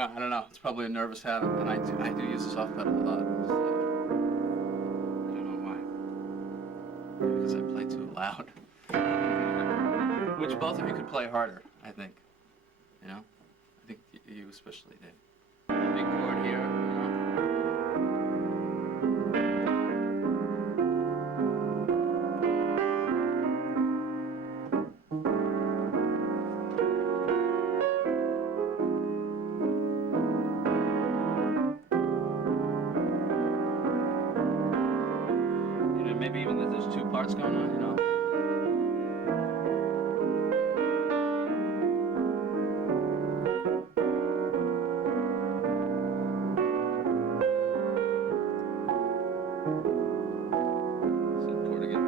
know, I don't know. It's probably a nervous habit, and I do use the soft pedal a lot. So I don't know why. Because I play too loud. Which both of you could play harder, I think. You know? I think you especially did. A big chord here, you know? Maybe even that there's two parts going on, you know? Same chord again.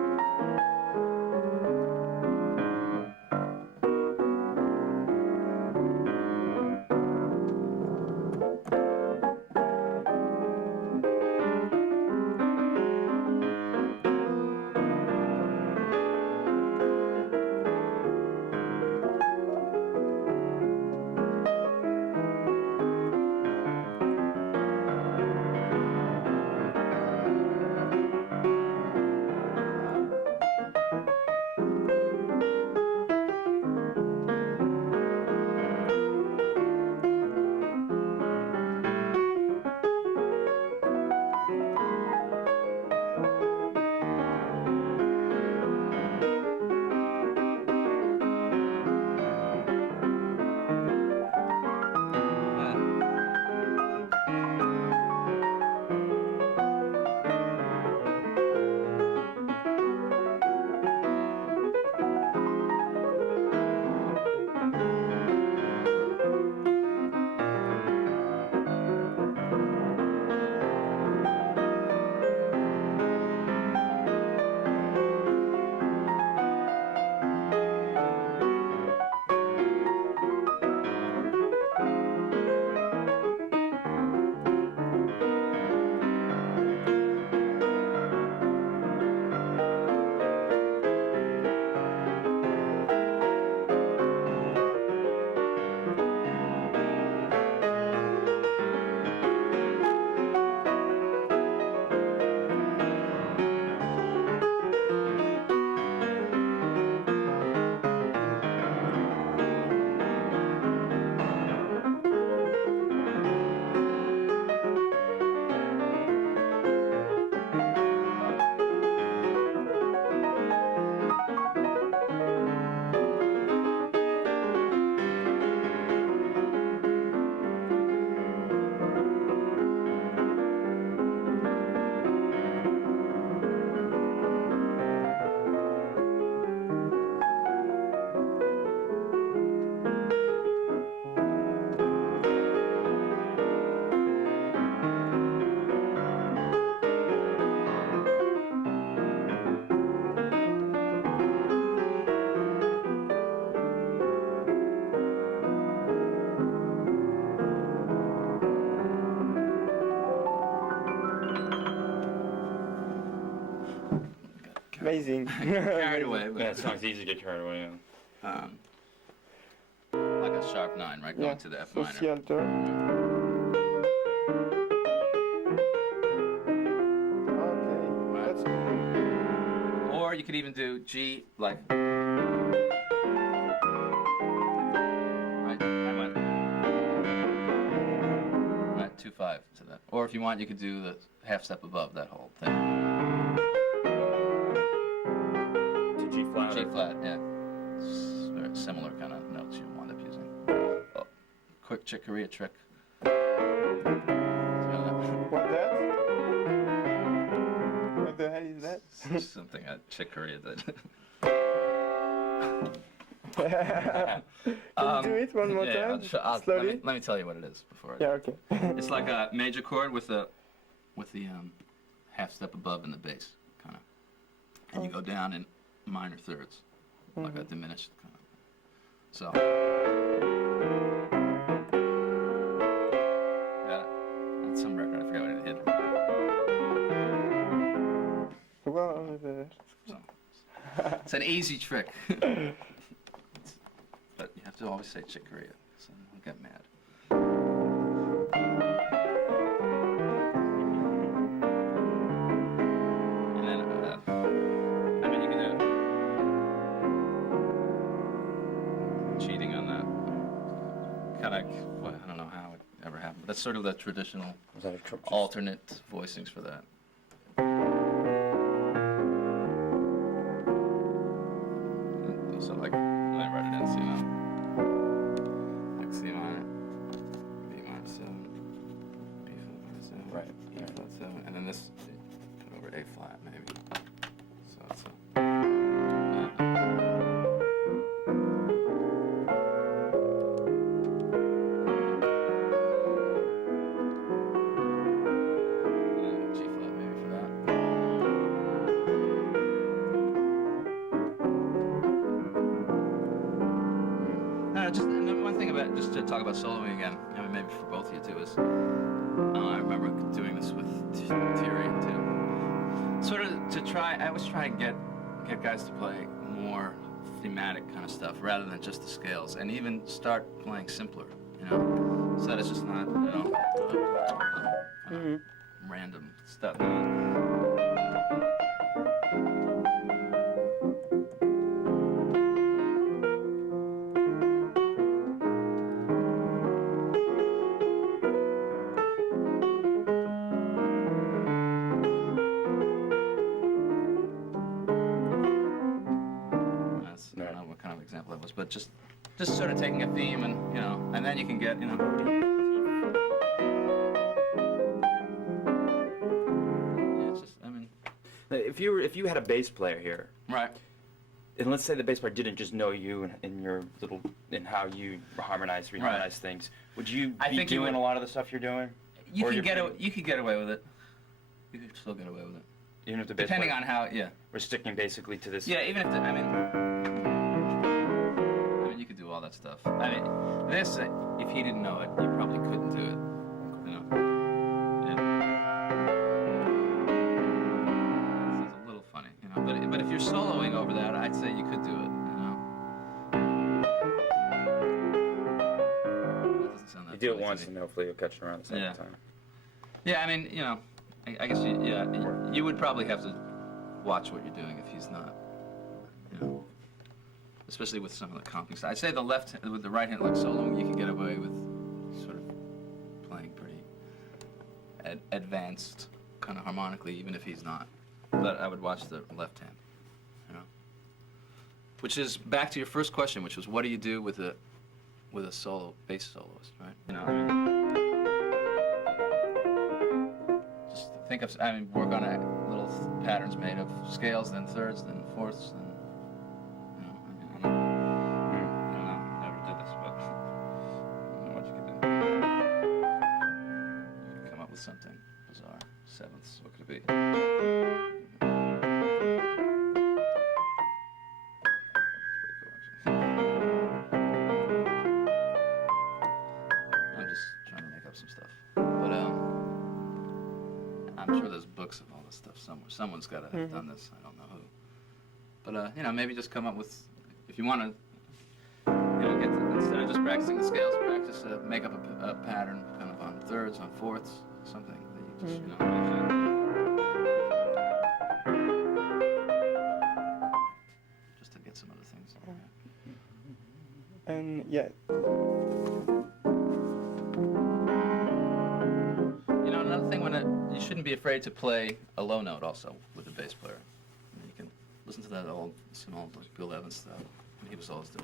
Amazing. Carried away. But, Yeah, it sounds easy to get carried away. Yeah. Like a sharp 9, right? Going to the F so minor. C alto. Okay, Right. that's cool. Or you could even do G, like. Right, I went. Right, 2-5 to that. Or if you want, you could do the half step above that whole thing. To G flat. G flat, yeah. It's very similar kind of notes you wind up using. Oh, quick chicoria trick. What that? What the hell is that? Something at chicoria did. Can you do it one more time? Slowly? Let me tell you what it is before. Yeah, okay. It's like a major chord with the half step above in the bass, kind of, and you go down in minor thirds, like a diminished kind of. So. Yeah, that's some record. I forgot what it hit. Wow. So, it's an easy trick. But you have to always say chicoria, so don't get mad. kind of, well, I don't know how it ever happened. But that's sort of the traditional Was that a trip? alternate voicings for that. So like, let me write it in, so you know. Like C minor, B minor 7, B flat minor 7, Right. E flat 7, and then this put over A flat maybe. So it's G flat maybe for that. Just and then one thing about just to talk about soloing again. I mean, maybe for both of you too is I remember doing this with Thierry too. Sort of to try. I always try and get guys to play more thematic kind of stuff rather than just the scales, and even start playing simpler. You know, so that it's just not kind of random stuff. I don't know what kind of example that was, but just sort of taking a theme and, you know, and then you can get, you know. Yeah, it's just, I mean. If you had a bass player here, Right. and let's say the bass player didn't just know you and your little and how you harmonize, reharmonize things, would you be doing a lot of the stuff you're doing? You could get away with it. You could still get away with it. Even if the bass Depending player, on how, yeah. we're sticking basically to this. Yeah, even if I mean, you could do all that stuff. I mean, this, if he didn't know it, you probably couldn't do it. You know. It's a little funny, you know. But if you're soloing over that, I'd say you could do it. You know. That doesn't sound that You do it funny to once, me. and hopefully you'll catch it around the second time. Yeah, I mean, you know, I guess you would probably have to watch what you're doing if he's not, you know, especially with some of the comping stuff. I'd say with the right hand, like soloing, you can get away with sort of playing pretty advanced, kind of harmonically, even if he's not. But I would watch the left hand, you know. Which is back to your first question, which was what do you do with a solo bass soloist, right? You know, I mean, just think of, I mean, work on little patterns made of scales, then thirds, then fourths, then, you know, I don't know, never did this, but I don't know what you could do. You could come up with something bizarre. Sevenths, what could it be? I'm just trying to make up some stuff. But I'm sure there's books of all this stuff somewhere. Someone's got to have done this. I don't know who. But you know, maybe just come up with, if you want to, you know, instead of just practicing the scales, practice make up a pattern, kind of on thirds, on fourths, something that you just, you know. Just to get some other things. And yeah. You know, another thing, you shouldn't be afraid to play a low note also with the bass player. I mean, you can listen to some old like Bill Evans stuff. And he was always there.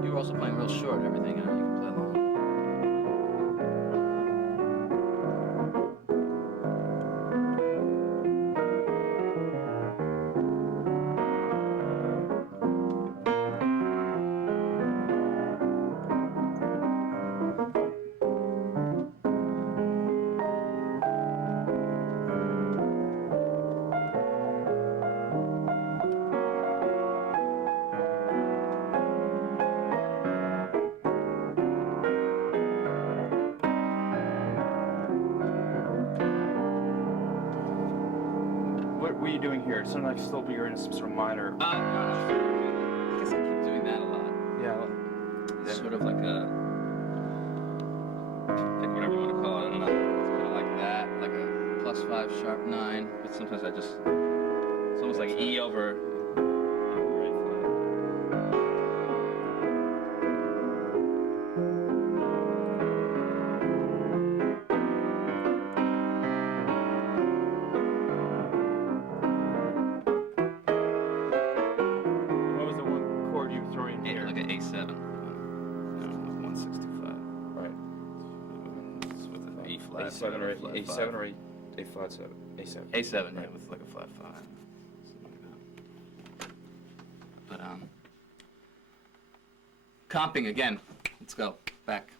You were also playing real short, everything, you know, you can play long. What were you doing here? It sounded like still you're in some sort of minor. No. I guess I keep doing that a lot. Yeah. Sort of like a, pick whatever you want to call it. I don't know. It's kind of like that, like a +5 sharp 9. But sometimes I just, it's almost like E over. Like an A7, with 165. Right. It's with an E flat. A7 or A7 or A flat 7. A7. A7, yeah, with like a flat 5. Something like that. But comping again. Let's go back.